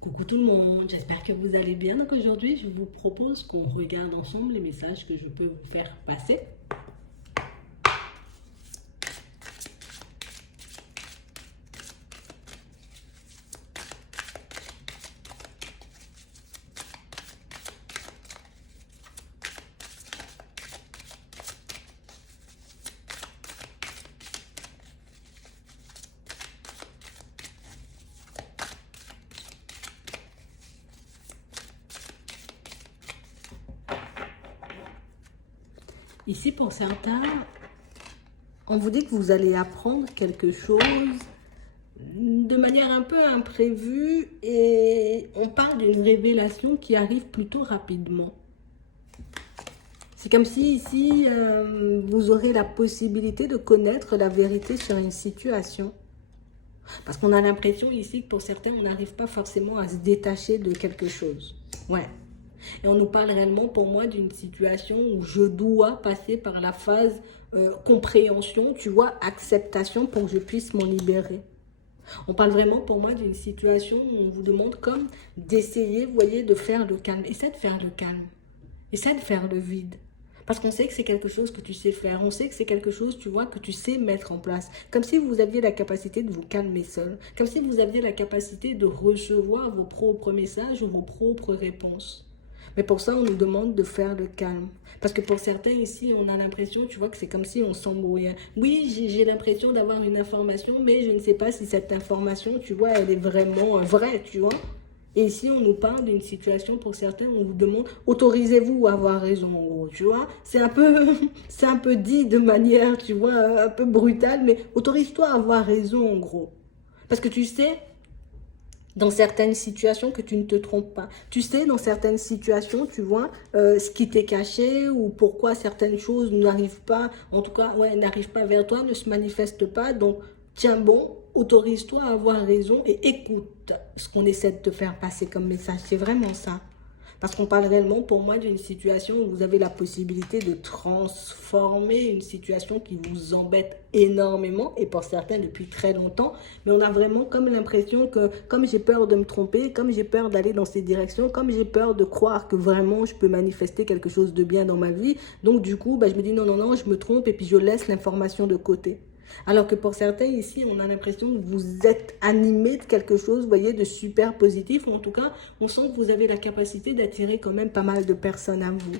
Coucou tout le monde, j'espère que vous allez bien. Donc aujourd'hui, je vous propose qu'on regarde ensemble les messages que je peux vous faire passer. Ici, pour certains, on vous dit que vous allez apprendre quelque chose de manière un peu imprévue et on parle d'une révélation qui arrive plutôt rapidement. C'est comme si ici, vous aurez la possibilité de connaître la vérité sur une situation. Parce qu'on a l'impression ici que pour certains, on n'arrive pas forcément à se détacher de quelque chose. Ouais. Et on nous parle réellement pour moi d'une situation où je dois passer par la phase compréhension, tu vois, acceptation pour que je puisse m'en libérer. On parle vraiment pour moi d'une situation où on vous demande comme d'essayer, vous voyez, de faire le calme. Essaie de faire le calme. Essaie de faire le vide. Parce qu'on sait que c'est quelque chose que tu sais faire. On sait que c'est quelque chose, tu vois, que tu sais mettre en place. Comme si vous aviez la capacité de vous calmer seul. Comme si vous aviez la capacité de recevoir vos propres messages ou vos propres réponses. Mais pour ça, on nous demande de faire le calme. Parce que pour certains ici, on a l'impression, tu vois, que c'est comme si on s'embrouillait. Oui, j'ai l'impression d'avoir une information, mais je ne sais pas si cette information, tu vois, elle est vraiment vraie, tu vois. Et ici, on nous parle d'une situation, pour certains, on vous demande, autorisez-vous à avoir raison, en gros, tu vois. C'est un peu dit de manière, tu vois, un peu brutale, mais autorise-toi à avoir raison, en gros. Parce que tu sais, dans certaines situations, que tu ne te trompes pas. Tu sais, dans certaines situations, tu vois, ce qui t'est caché ou pourquoi certaines choses n'arrivent pas, en tout cas, ouais, n'arrivent pas vers toi, ne se manifestent pas. Donc, tiens bon, autorise-toi à avoir raison et écoute ce qu'on essaie de te faire passer comme message. C'est vraiment ça. Parce qu'on parle réellement pour moi d'une situation où vous avez la possibilité de transformer une situation qui vous embête énormément et pour certains depuis très longtemps. Mais on a vraiment comme l'impression que comme j'ai peur de me tromper, comme j'ai peur d'aller dans ces directions, comme j'ai peur de croire que vraiment je peux manifester quelque chose de bien dans ma vie, donc du coup, bah, je me dis non, non, non, je me trompe et puis je laisse l'information de côté. Alors que pour certains ici, on a l'impression que vous êtes animé de quelque chose, vous voyez, de super positif. Ou en tout cas, on sent que vous avez la capacité d'attirer quand même pas mal de personnes à vous.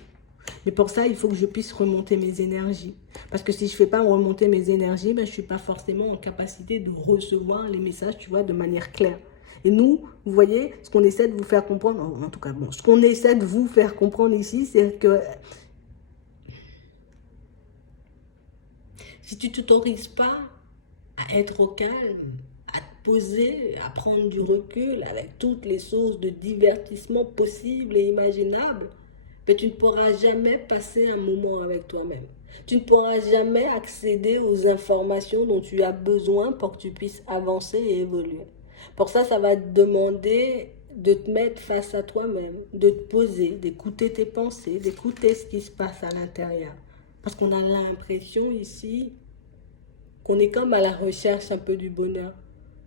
Mais pour ça, il faut que je puisse remonter mes énergies. Parce que si je ne fais pas remonter mes énergies, ben, je ne suis pas forcément en capacité de recevoir les messages, tu vois, de manière claire. Et nous, vous voyez, ce qu'on essaie de vous faire comprendre, en tout cas, bon, ce qu'on essaie de vous faire comprendre ici, c'est que si tu ne t'autorises pas à être au calme, à te poser, à prendre du recul avec toutes les sources de divertissement possibles et imaginables, mais tu ne pourras jamais passer un moment avec toi-même. Tu ne pourras jamais accéder aux informations dont tu as besoin pour que tu puisses avancer et évoluer. Pour ça, ça va te demander de te mettre face à toi-même, de te poser, d'écouter tes pensées, d'écouter ce qui se passe à l'intérieur. Parce qu'on a l'impression ici qu'on est comme à la recherche un peu du bonheur.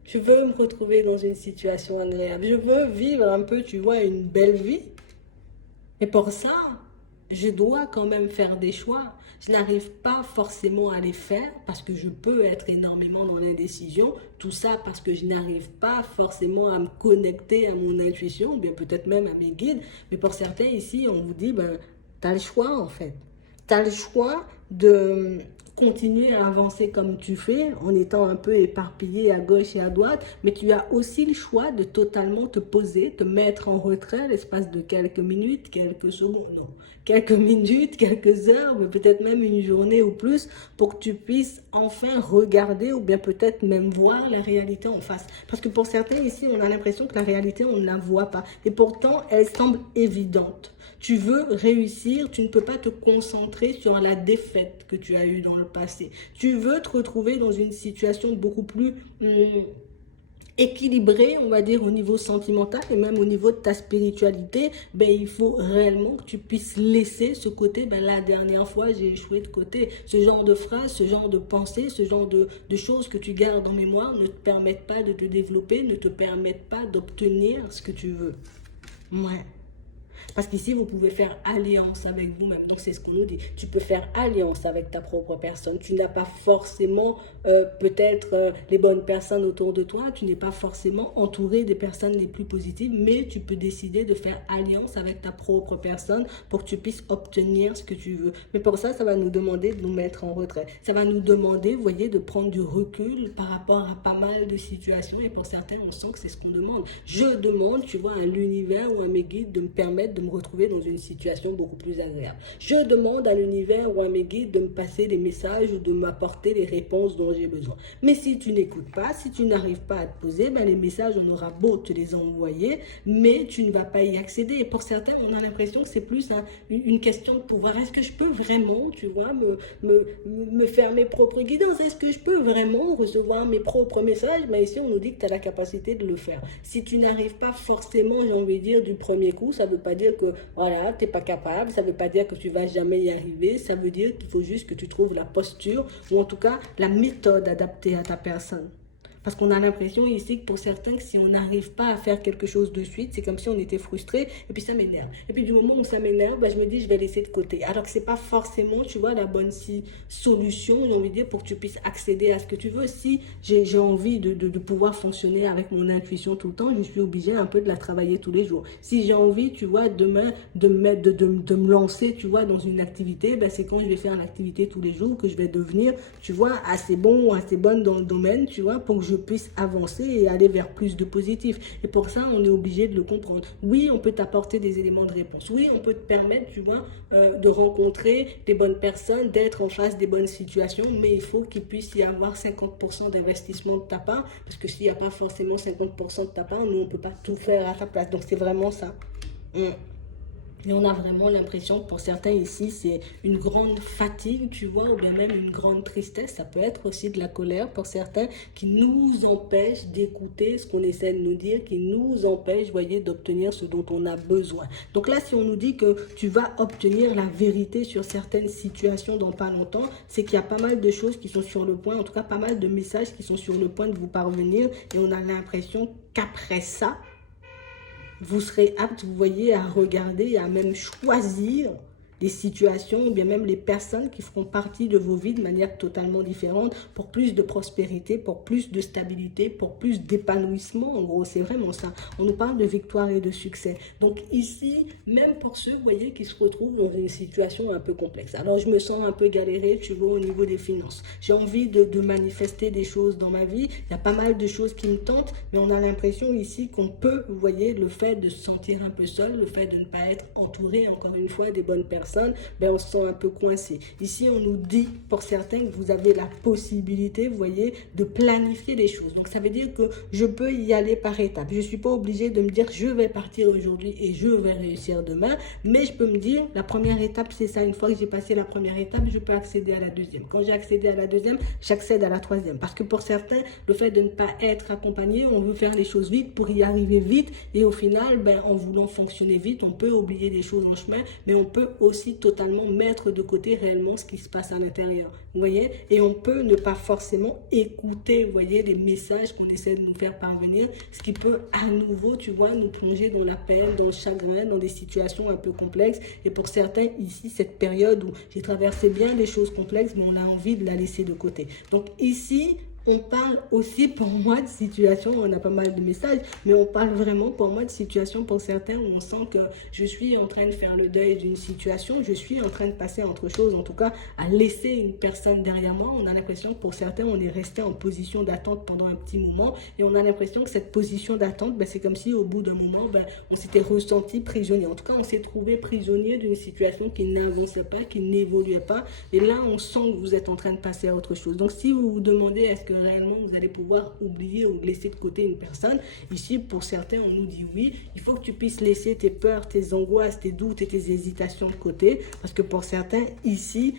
Je veux me retrouver dans une situation agréable. Je veux vivre un peu, tu vois, une belle vie. Et pour ça, je dois quand même faire des choix. Je n'arrive pas forcément à les faire parce que je peux être énormément dans l'indécision. Tout ça parce que je n'arrive pas forcément à me connecter à mon intuition, ou bien peut-être même à mes guides. Mais pour certains ici, on vous dit, ben, tu as le choix en fait. Tu as le choix de continuer à avancer comme tu fais en étant un peu éparpillé à gauche et à droite, mais tu as aussi le choix de totalement te poser, te mettre en retrait à l'espace de quelques minutes, quelques secondes, non, quelques minutes, quelques heures, mais peut-être même une journée ou plus pour que tu puisses enfin regarder ou bien peut-être même voir la réalité en face. Parce que pour certains ici, on a l'impression que la réalité, on ne la voit pas. Et pourtant, elle semble évidente. Tu veux réussir, tu ne peux pas te concentrer sur la défaite que tu as eue dans le passé. Tu veux te retrouver dans une situation beaucoup plus équilibré, on va dire, au niveau sentimental et même au niveau de ta spiritualité, ben, il faut réellement que tu puisses laisser ce côté, ben, la dernière fois, j'ai échoué de côté. Ce genre de phrases, ce genre de pensées, ce genre de choses que tu gardes en mémoire ne te permettent pas de te développer, ne te permettent pas d'obtenir ce que tu veux. Ouais. Parce qu'ici, vous pouvez faire alliance avec vous-même. Donc, c'est ce qu'on nous dit. Tu peux faire alliance avec ta propre personne. Tu n'as pas forcément peut-être les bonnes personnes autour de toi. Tu n'es pas forcément entouré des personnes les plus positives. Mais tu peux décider de faire alliance avec ta propre personne pour que tu puisses obtenir ce que tu veux. Mais pour ça, ça va nous demander de nous mettre en retrait. Ça va nous demander, vous voyez, de prendre du recul par rapport à pas mal de situations. Et pour certains, on sent que c'est ce qu'on demande. Je demande, tu vois, à l'univers ou à mes guides de me permettre de me retrouver dans une situation beaucoup plus agréable. Je demande à l'univers ou à mes guides de me passer des messages ou de m'apporter les réponses dont j'ai besoin. Mais si tu n'écoutes pas, si tu n'arrives pas à te poser, ben les messages, on aura beau te les envoyer, mais tu ne vas pas y accéder. Et pour certains, on a l'impression que c'est plus une question de pouvoir. Est-ce que je peux vraiment, tu vois, me faire mes propres guidances? Est-ce que je peux vraiment recevoir mes propres messages? Mais ici, on nous dit que tu as la capacité de le faire. Si tu n'arrives pas forcément, j'ai envie de dire, du premier coup, ça ne veut pas dire que voilà, tu n'es pas capable, ça ne veut pas dire que tu ne vas jamais y arriver, ça veut dire qu'il faut juste que tu trouves la posture ou en tout cas la méthode adaptée à ta personne. Parce qu'on a l'impression ici que pour certains, que si on n'arrive pas à faire quelque chose de suite, c'est comme si on était frustré et puis ça m'énerve. Et puis du moment où ça m'énerve, ben, je me dis je vais laisser de côté. Alors que ce n'est pas forcément, tu vois, la bonne solution, j'ai envie de dire, pour que tu puisses accéder à ce que tu veux. Si j'ai envie de pouvoir fonctionner avec mon intuition tout le temps, je suis obligée un peu de la travailler tous les jours. Si j'ai envie, tu vois, demain de me lancer, tu vois, dans une activité, ben, c'est quand je vais faire l'activité tous les jours que je vais devenir, tu vois, assez bon ou assez bonne dans le domaine, tu vois, pour que je puisse avancer et aller vers plus de positif. Et pour ça, on est obligé de le comprendre. Oui, on peut t'apporter des éléments de réponse. Oui, on peut te permettre, tu vois, de rencontrer des bonnes personnes, d'être en face des bonnes situations, mais il faut qu'il puisse y avoir 50% d'investissement de ta part, parce que s'il n'y a pas forcément 50% de ta part, nous, on ne peut pas tout faire à ta place. Donc, c'est vraiment ça. Et on a vraiment l'impression que pour certains ici, c'est une grande fatigue, tu vois, ou bien même une grande tristesse. Ça peut être aussi de la colère pour certains qui nous empêche d'écouter ce qu'on essaie de nous dire, qui nous empêche, vous voyez, d'obtenir ce dont on a besoin. Donc là, si on nous dit que tu vas obtenir la vérité sur certaines situations dans pas longtemps, c'est qu'il y a pas mal de choses qui sont sur le point, en tout cas pas mal de messages qui sont sur le point de vous parvenir. Et on a l'impression qu'après ça, vous serez apte, vous voyez, à regarder et à même choisir les situations ou bien même les personnes qui feront partie de vos vies de manière totalement différente pour plus de prospérité, pour plus de stabilité, pour plus d'épanouissement. En gros, c'est vraiment ça. On nous parle de victoire et de succès. Donc ici, même pour ceux, vous voyez, qui se retrouvent dans une situation un peu complexe. Alors, je me sens un peu galérée, tu vois, au niveau des finances. J'ai envie de manifester des choses dans ma vie. Il y a pas mal de choses qui me tentent, mais on a l'impression ici qu'on peut, vous voyez, le fait de se sentir un peu seul, le fait de ne pas être entouré, encore une fois, des bonnes personnes, ben on se sent un peu coincé. Ici, on nous dit, pour certains, que vous avez la possibilité, vous voyez, de planifier les choses. Donc, ça veut dire que je peux y aller par étapes. Je ne suis pas obligée de me dire, je vais partir aujourd'hui et je vais réussir demain, mais je peux me dire, la première étape, c'est ça. Une fois que j'ai passé la première étape, je peux accéder à la deuxième. Quand j'ai accédé à la deuxième, j'accède à la troisième. Parce que pour certains, le fait de ne pas être accompagné, on veut faire les choses vite pour y arriver vite, et au final, ben, en voulant fonctionner vite, on peut oublier des choses en chemin, mais on peut aussi totalement mettre de côté réellement ce qui se passe à l'intérieur. Vous voyez? Et on peut ne pas forcément écouter, vous voyez, les messages qu'on essaie de nous faire parvenir, ce qui peut à nouveau, tu vois, nous plonger dans la peine, dans le chagrin, dans des situations un peu complexes. Et pour certains, ici, cette période où j'ai traversé bien des choses complexes, mais on a envie de la laisser de côté. Donc ici, on parle aussi pour moi de situations, on a pas mal de messages, mais on parle vraiment pour moi de situations pour certains où on sent que je suis en train de faire le deuil d'une situation, je suis en train de passer à autre chose, en tout cas à laisser une personne derrière moi. On a l'impression que pour certains, on est resté en position d'attente pendant un petit moment et on a l'impression que cette position d'attente, ben, c'est comme si au bout d'un moment, ben, on s'était ressenti prisonnier. En tout cas, on s'est trouvé prisonnier d'une situation qui n'avançait pas, qui n'évoluait pas. Et là, on sent que vous êtes en train de passer à autre chose. Donc, si vous vous demandez est-ce que réellement vous allez pouvoir oublier ou laisser de côté une personne, ici pour certains on nous dit oui, il faut que tu puisses laisser tes peurs, tes angoisses, tes doutes et tes hésitations de côté, parce que pour certains ici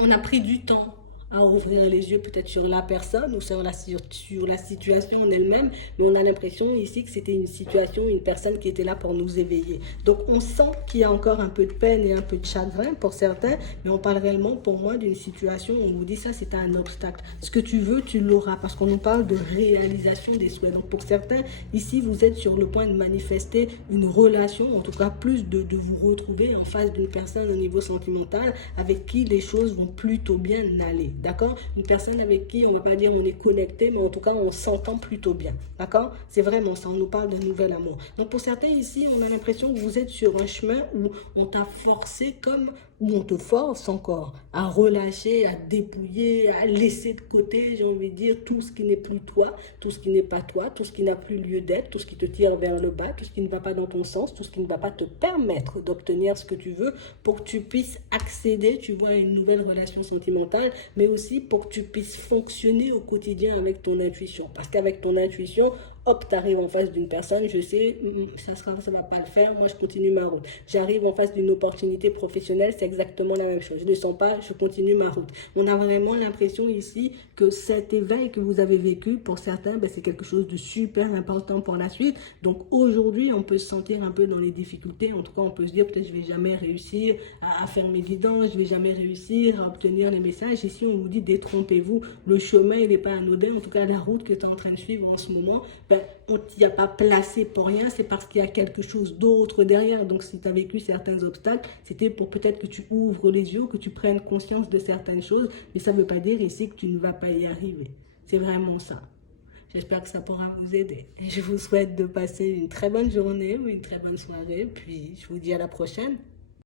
on a pris du temps à ouvrir les yeux peut-être sur la personne ou sur sur la situation en elle-même, mais on a l'impression ici que c'était une situation, une personne qui était là pour nous éveiller. Donc on sent qu'il y a encore un peu de peine et un peu de chagrin pour certains, mais on parle réellement pour moi d'une situation où on vous dit ça c'est un obstacle. Ce que tu veux, tu l'auras, parce qu'on nous parle de réalisation des souhaits. Donc pour certains, ici vous êtes sur le point de manifester une relation, en tout cas plus de vous retrouver en face d'une personne au niveau sentimental avec qui les choses vont plutôt bien aller. D'accord? Une personne avec qui on ne va pas dire on est connecté, mais en tout cas on s'entend plutôt bien. D'accord? C'est vraiment ça, on nous parle de nouvel amour. Donc pour certains ici, on a l'impression que vous êtes sur un chemin où on t'a forcé comme, où on te force encore à relâcher, à dépouiller, à laisser de côté, j'ai envie de dire, tout ce qui n'est plus toi, tout ce qui n'est pas toi, tout ce qui n'a plus lieu d'être, tout ce qui te tire vers le bas, tout ce qui ne va pas dans ton sens, tout ce qui ne va pas te permettre d'obtenir ce que tu veux pour que tu puisses accéder, tu vois, à une nouvelle relation sentimentale, mais aussi pour que tu puisses fonctionner au quotidien avec ton intuition. Parce qu'avec ton intuition, hop, tu arrives en face d'une personne, je sais, ça va pas le faire, moi je continue ma route. J'arrive en face d'une opportunité professionnelle, c'est exactement la même chose. Je ne sens pas, je continue ma route. On a vraiment l'impression ici que cet éveil que vous avez vécu, pour certains, ben, c'est quelque chose de super important pour la suite. Donc aujourd'hui, on peut se sentir un peu dans les difficultés. En tout cas, on peut se dire peut-être je vais jamais réussir à faire mes vidanges, je vais jamais réussir à obtenir les messages. Ici, on vous dit détrompez-vous. Le chemin, il n'est pas anodin. En tout cas, la route que tu es en train de suivre en ce moment, ben, on t'y a pas placé pour rien. C'est parce qu'il y a quelque chose d'autre derrière. Donc, si tu as vécu certains obstacles, c'était pour peut-être que tu ouvres les yeux, que tu prennes conscience de certaines choses. Mais ça ne veut pas dire ici que tu ne vas pas y arriver. C'est vraiment ça. J'espère que ça pourra vous aider. Et je vous souhaite de passer une très bonne journée ou une très bonne soirée. Puis, je vous dis à la prochaine.